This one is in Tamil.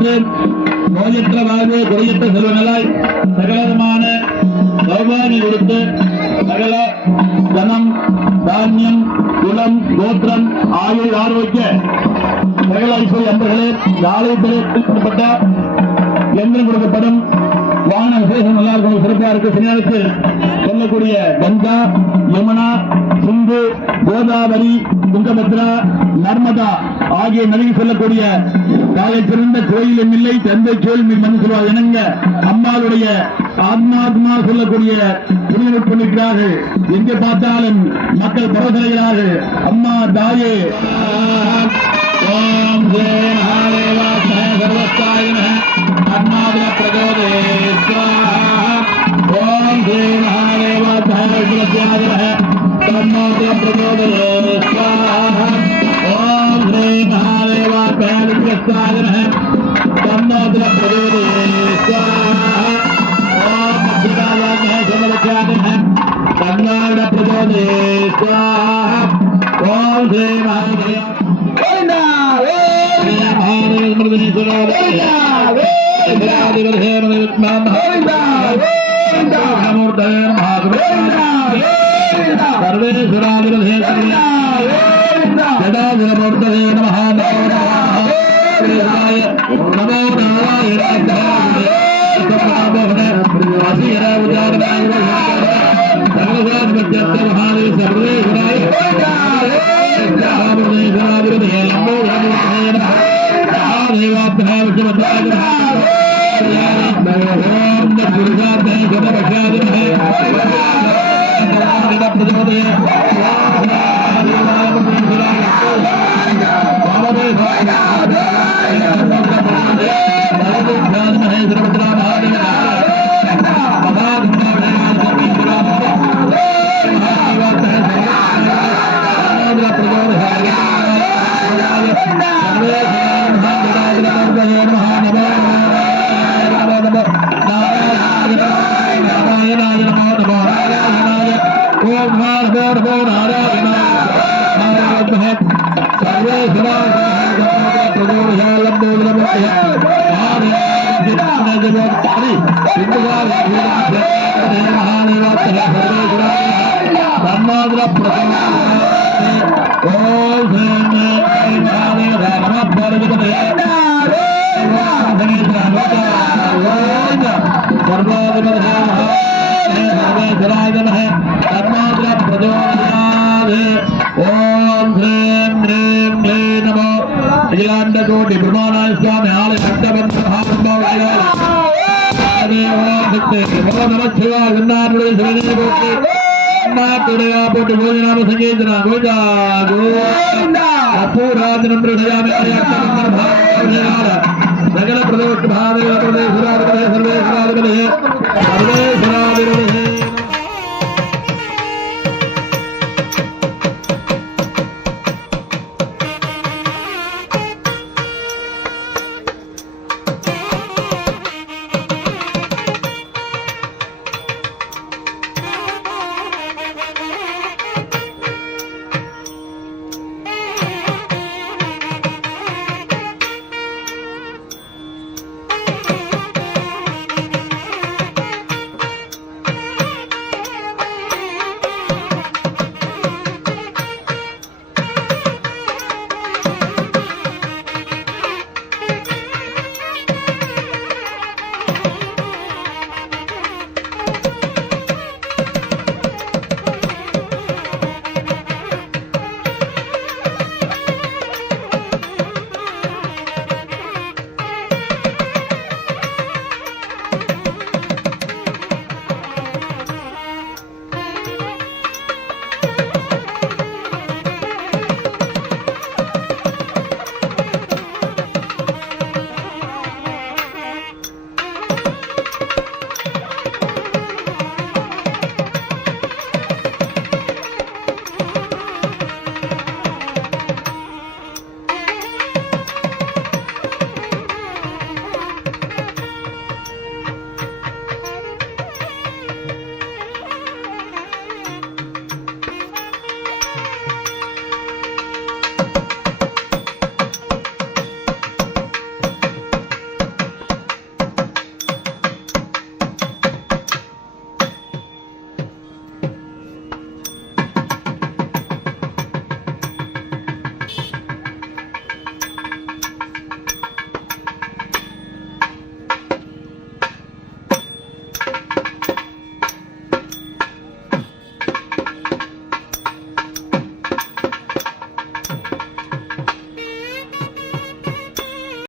பெற்று நோயற்ற வாழ்வு குறையற்ற செல்வங்களாய் சகலமான சௌபாகியம் கொடுத்து சகல தனம் தானியம் குலம் கோத்திரம் ஆயுள் ஆரோக்கிய சகல ஐஸ்வர்ய அன்பர்களே ஆலயத்திற்பட்ட எந்திரம் கொடுக்கப்படும் வாகன விசேஷம் நல்லா இருக்கும் சிறப்பாக இருக்கு சனியாருக்கு சொல்லக்கூடிய கங்கா யமுனா சிந்து கோதாவரி துங்கபத்ரா நர்மதா ஆகிய நதிக்கு சொல்லக்கூடிய காலத்திருந்த கோயிலும் இல்லை தந்தை கோயில் மண் சொல்வார் இணங்க அம்மாளுடைய ஆத்மாத்மா சொல்லக்கூடிய புரிதல் பண்ணிக்கிறார்கள் எங்கே பார்த்தாலும் மக்கள் பரவசடைகிறார்கள் அம்மா தாயே ஓம் அம்மாவிய பிரகோதே ஓம் ஸ்ரீ மகாதேவாய தன்னோதய பிரகோதே ஓம் ஸ்ரீ மகாதேவாய தன்னோதய பிரகோதே ஓம் அக்ஷிதாய சமலச்சாதன தன்னோட பிரகோதே ஓம் ஸ்ரீ மகாதேவ கோடி பிரமாணாய சுவாமி ஆலய போட்டு போஜனாம சங்கீதனா கோஜா அபூராஜனம் சகல பிரதோஷ பாதே சர்வே